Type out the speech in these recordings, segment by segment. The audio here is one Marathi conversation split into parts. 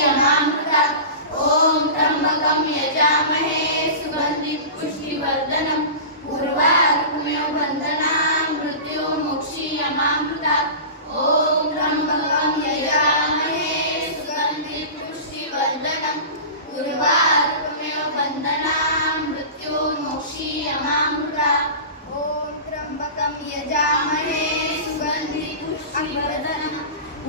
यमामृतात् ॐ त्र्यम्बकं यजामहे सुगन्धिं पुष्टिवर्धनम् उर्वारुकमेव बन्धनान् मृत्युर्मुक्षीयमामृतात् ॐ त्र्यम्बकं यजामहे सुगन्धिं पुष्टिवर्धनम् उर्वारुकमेव बन्धनान् मृत्युर्मुक्षीयमामृतात् ॐ त्र्यम्बकं यजामहे सुगन्धिं पुष्टिवर्धनम्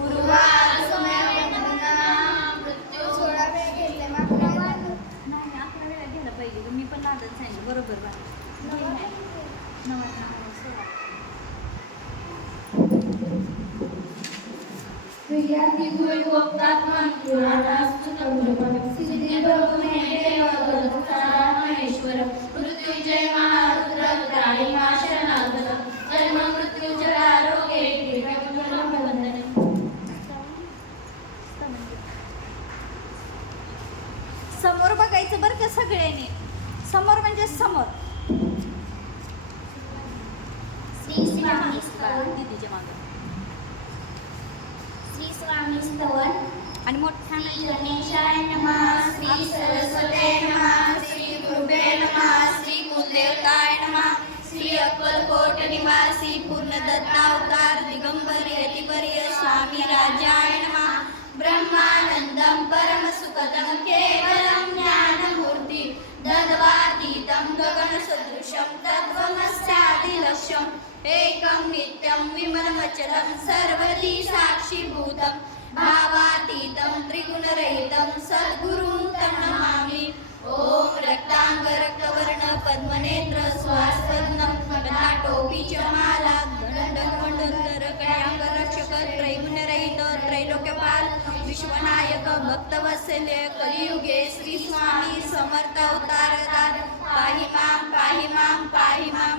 उर्वारुकमेव बन्धनान् मृत्युर्मुक्षीयमामृतात्. 16 वेळा घेतले मग नाही 11 वेळा घ्यायला पाहिजे. मी पण नादच सांगितलं बरोबर बा. मृत्युंजय महारुद्र त्रायिमा शरणागत जन्म मृत्युंजय आरोग्य समोर बघायचं बरं का सगळ्यांनी. समोर म्हणजे समोर. श्री स्वामी स्तवन दीदीच्या मागे श्री स्वामी स्तवन आणि मोठ्या श्री गणेशाय नमः श्री सरस्वते नमः श्री गुरुवे नमः श्री कुलदेवताय नमः श्री अक्कलकोट निवासी पूर्णदत्तावतार दिगंबर यतिवर्य स्वामी राजाय नमः ब्रह्मानंदं परमसुखदं केवलं ज्ञानमूर्ति दद्वातीतं गगनसदृशं तत्त्वमस्यादिलक्ष्यम् एकं नित्यं विमलमचलं सर्वदी साक्षीभूतं भावातीतं त्रिगुणरहितं सद्गुरुं तं नमामि. ॐ रक्तांग रक्तवर्ण पद्मनेत्र स्वास्वदनं कटाटोपी च माला दंडमंडोदर कट्यांग रक्षक त्रैगुणरहित त्रैलोक्यपाल विश्वनायक भक्तवत्सल्य कलियुगे श्री स्वामी समर्थ अवतारदार पाहि मां पाहि मां.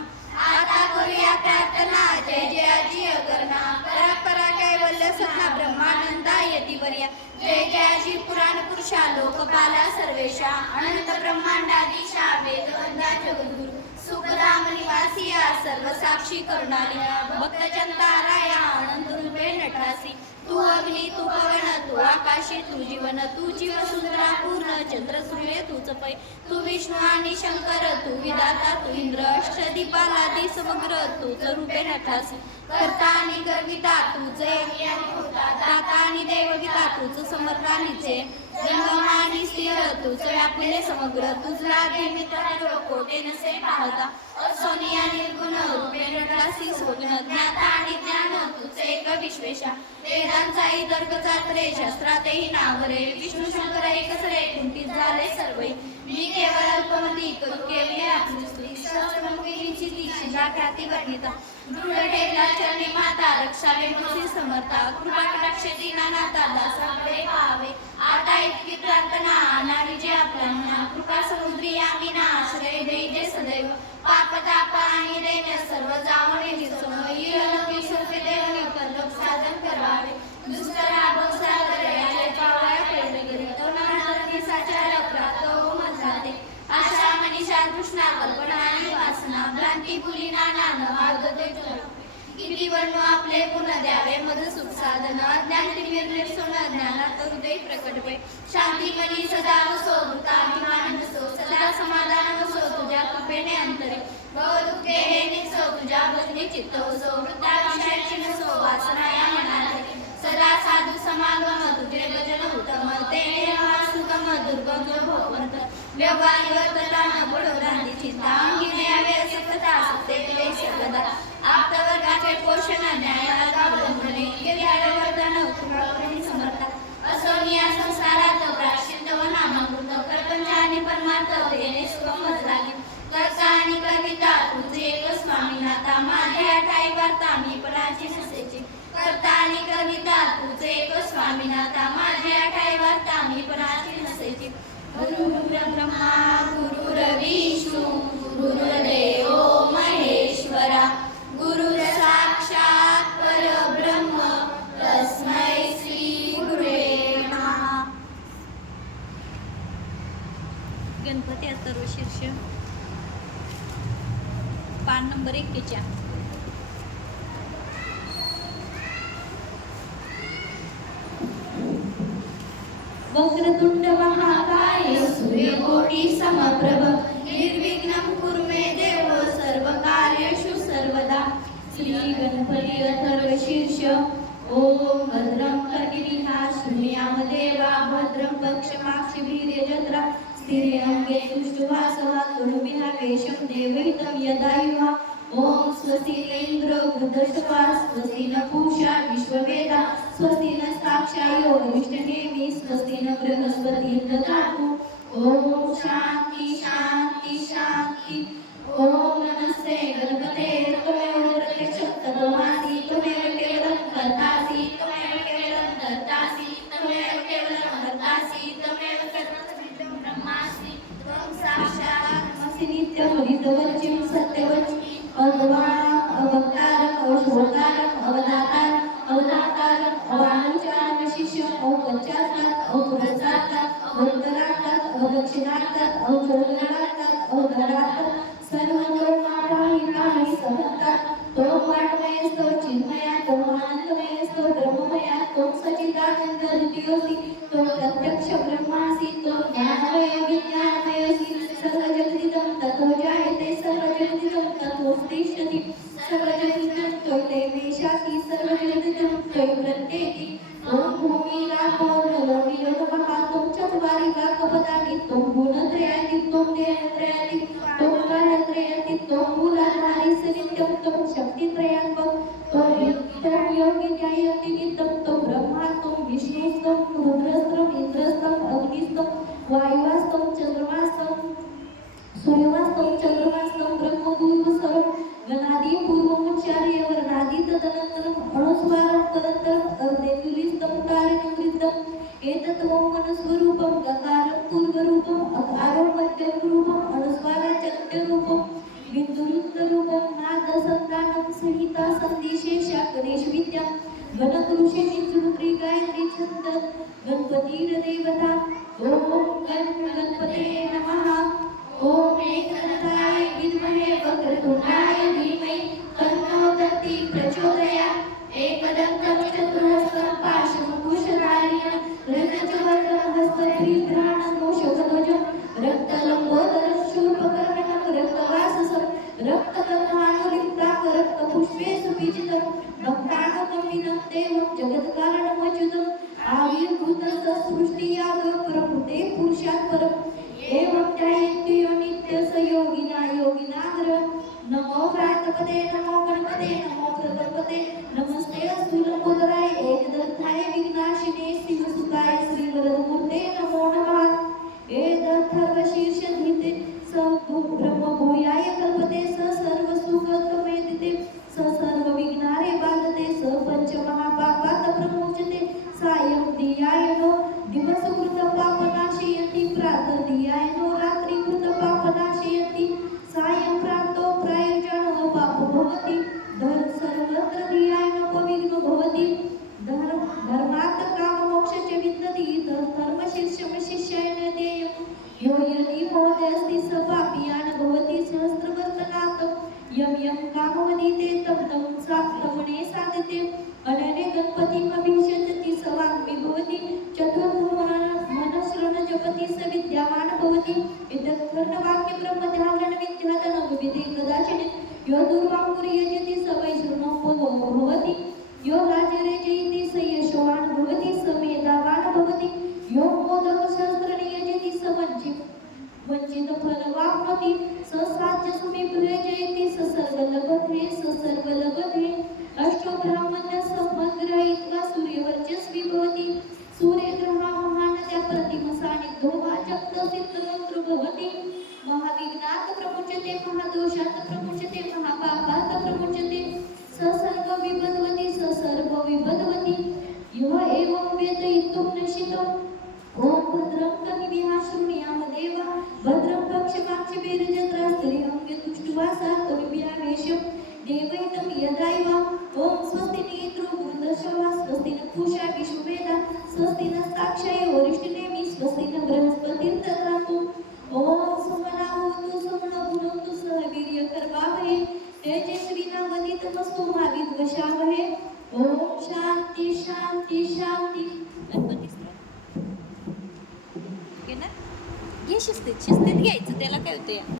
आता करूया प्रार्थना. जय जयाची अगरना परापरा कैवल्य सत्ना ब्रह्मानंदा यतिवर्या जय जयाची पुराण पुरुषा लोकपाला सर्वेशा अनंत ब्रह्मांडाधीशा वेदवंदा जगद्गुरु सुखधाम निवासिया सर्व साक्षी करुणालिया भक्तजनताराया अनंत रूपे नटरासी तू अग्नी तू पवन तू आकाशी तू जीवन तू जीव सुंदरा पूर्ण चंद्र सूर्य तूच पै तू विष्णू आणि शंकर तू विधाता तू इंद्र अष्टदीपालादी समग्र तूच रूपे नटासी कर्ता आणि गर्विता तुझे दाता आणि देवविता तुझ समर्थानीचे जंगम आणि स्थिर तुझ व्यापुले समग्र तुझला मित्र कोटे नसे पाहता सोनिया निर्गुण रूपे नटासी स्वग्न ज्ञाता आणि ज्ञान तुझे एक विश्वेशा वेदांचाही तर्क चात्रे शास्त्रातही नावरे विष्णू शंकर एकच रे कुंठीत झाले सर्वै मी केवळ अल्पमती करू केवले आपली स्तुती सहस्रमुखींची शिला ख्याती वर्णिता दृढ टेकला चरणी माता रक्षावे मुळशी समर्था कृपा कटाक्ष दीनानाथा दासाकडे पाहावे आता इतकी प्रार्थना अनावी जे आपल्या कृपा समुद्री आम्ही ना आश्रय देई जे सदैव पाप ताप आणि दैन्य सर्व जावणे निर्समयी अलौकिक सोपे देवने परलोक साधन करावे दुष्ट राभव सागर याचे पावळ्या पेरणे करी तो नानारणी साचार प्रातो मजाते आशा मनीषा तृष्णा कल्पना आणि वासना भ्रांती भुली नाना नवागते किती वर्णो आपले पुन्हा द्यावे मध सुख साधन ज्ञान निर्सोन ज्ञानात हृदय प्रकट वे शांती मनी सदा वसो भूताभिमान नसो सदा समाधान वसो तुझ्या कृपेने अंतरे भव दुःखे हे निसो तुझ्या भजनी चित्त वसो वृत्ताविषयाची नसो वासना या मनाते सदा साधू समागम तुझे भजन उत्तम तेने महासुगम दुर्गम भवंत व्यवहारी वर्तन बडो रांधी चिंता अंगी यावे असकता सत्ते क्लेश सदा आप्तवर्गाचे पोषण न्यायाला अवलंबने गिर्याळ वर्तन कृपाकरणी समर्था असोनिया संसारात प्राश्चित्य व नामामृत प्रपंच आणि परमार्थ तेने सुगमच लागे कर्ता आणि कर्मिता तुझे एक स्वामीनाथा माझ्या ठाई वार्ता मी पराची नसेची कर्ता आणि कर्मिता तुझे एक स्वामीनाथा माझ्या ठाई वार्ता मी पराची नसेची गुरुर्ब्रह्मा गुरुर्विष्णू गुरुर्देव महेश्वरा गुरुर साक्षात परब्रह्म तस्मै श्री गुरुवे नमः. गणपती अथर्व शीर्ष पान नंबर 41. वक्रतुंड महाकाय सूर्यकोटि समप्रभ निर्विघ्नं कुरु मे देव सर्वकार्येषु सर्वदा श्री गणपती अथर्वशीर्ष ओम भद्रं कर्णिभिः शृणुयाम देवा भद्रं पक्षमाक्षिभिर्यजत्रा स्थिरंगे तुष्टुवासः कुरुभिः वेशं देवहितं यदायुः ओम स्वस्ति इन्द्रो वृद्धश्वा स्वस्ति न पूषा विश्ववेदा स्वस्ति न साक्षायो विष्णुनेमि स्वस्ति न बृहस्पति ददातु ओम शांति शांति शांति ओम नमस्ते गणपते त्वमेव प्रत्यक्षं ततोऽसि त्वमेव केवलं कर्तासि त्वमेव केवलं धर्तासि त्वमेव केवलं हर्तासि त्वमेव कर्तासि ब्रह्मासि त्वं साक्षात् असि नित्यं हरितवच्चिं सत्यवच्चिं अवतारम अवशोकारम अवदातारम अवदातारम अवानुचारम शिष्यम अवपंचातार अवपुरसातार अवतरातार अवदक्षिणातार अवचोदनातार अवधरातार सर्वकर्मापाहिताहि सहतार तो वाटमयस्तो चिन्मया तो आनंदमयस्तो ब्रह्ममया तो सच्चिदानंद रूपियोसि तो प्रत्यक्ष ब्रह्मासि तो ज्ञानमय विज्ञानमयोसि सर्वजगदिदं ततो जायते सर्वजगदिदं ततो तिष्ठति सर्वजगदिदं त्वयि मेषाति सर्वजगदिदं त्वयि प्रत्येति ओम भूमिरापो नलो निरोधमः त्वं चत्वारि वाक्पदानि त्वं गुणत्रयाति त्वं देहत्रयाति त्वं कालत्रयाति त्वं मूलाधारी सनित्यं त्वं शक्तित्रयात्मक त्वं योगी न्यायति नित्यं त्वं ब्रह्मा त्वं विष्णुस्त्वं रुद्रस्त्वं इंद्रस्त्वं अग्निस्त्वं वायुस्त्वं चंद्रमास्त्वं सूर्यवास्तव चंद्रवास्तव ब्रह्मभूर्वस्वरं गणादि पूर्वमुच्चार्य वर्णादि तदनन्तरम् अणुस्वारं तदनन्तरम् अर्धेन्दुलिस्तं कार्यनिवृत्तम् एतत्त्वं मनस्वरूपं गकारं पूर्वरूपम् अकारं मध्यमरूपम् अणुस्वाराचन्त्यरूपं बिन्दुरुत्तरूपं नादसन्तानं संहिता सन्धिशेषा गणेशविद्या गणपुरुषेणि सुरुद्री गायत्री छन्द गणपतिर्देवता ॐ गणपते नमः ओम एकदन्ताय विद्महे वक्रतुण्डाय धीमहि तन्नो दन्ति प्रचोदयात् एकदन्तं चतुर्हस्तं पाशमुकुशधारिणं रजतवर्णं हस्तग्रीवधराणं मूषकध्वजं रक्तलम्बोदरं शूर्पकर्णकं रक्तवाससं रक्तगन्धानुलिप्तां रक्तपुष्पेषु विजितं भक्तानुकम्पिनं देवं जगत्कारणमच्युतम् आविर्भूतस्य सृष्टियागं प्रकृते पुरुषात् परम् एवं ध्यायन्ति यो नित्यस्य योगिना योगिनाग्र नमो प्रातपते नमो गणपते नमो प्रगणपते नमस्ते अस्तु लंबोदराय एकदंताय विघ्नाशिने सिंहसुताय श्रीवरदमूर्ते नमो नमः एकदंथर्वशीर्षधीते स ब्रह्मभूयाय कल्पते स सर्वसुखतमेदिते स सर्वविघ्नारे बाधते स पंचमहापापात् प्रमुच्यते सायं दियाय नो दिवसकृतपापनाशयति प्रातर्दियाय नो रात्रिकृतपापनाशयति सायं प्रातो प्रायोजनो पापो भवति सर्वत्र दियाय नो पवित्रो भवति धर्मात् काममोक्ष च विन्दति धर्मशीर्षमशिष्याय न देयं यो यदि मोहदस्ति स पापीयान् भवति सहस्रवर्तनात् यं यं कामवदीते तं तं सात्मने साधते अनने गणपतिमभिषजति स वाग्मी भवति चतुर्भुवन जपति स विद्यावान् भवति एतत्कर्णवाक्य ब्रह्मध्यान विद्याधनं विधि कदाचित् यो दुर्वाङ्मुर्यजति स वैष्णवो भवति यो राजरेजयति स यशोवान् भवति स मेधावान् भवति यो मोदकशास्त्रनियजति स वञ्चितफलवाप्नोति स साध्यसमीपजयति स सर्वलभते अष्टो ब्राह्मण्य समग्रहित्वा सूर्यवर्चस्वी भवति सूर्यग्रहा महानद्या प्रतिमसानिद्धो वाचक्तसिद्धमन्त्रो भवति महाविघ्नात् प्रमुच्यते महादोषात् प्रमुच्यते महापापात् प्रमुच्यते स सर्वविबध्वति स सर्वविबध्वति यो एवं वेदयितुं नशितो ओम भद्रं कर्णिभिः शृणुयाम देवा भद्रं पक्षमाक्षिभिर्यजत्रा स्थिरंगे तुष्टुवासा त्वमिभिः देवहितं यदायुः ओम स्वस्ति नेत्रो वृद्धश्रवा स्वस्ति न पूषा विश्ववेदा स्वस्ति न साक्षायो वरिष्ठनेमि स्वस्ति न बृहस्पतिर्दधातु ओम सुमनाभूतु सुमनभुनन्तु सह वीर्यकर्वावहे तेजस्विनावदितमस्तु मा विद्विषावहे ओम शांति शांति शांति गणपती घे शिस्तीत शिस्तीत घ्यायचं, त्याला काय होतं.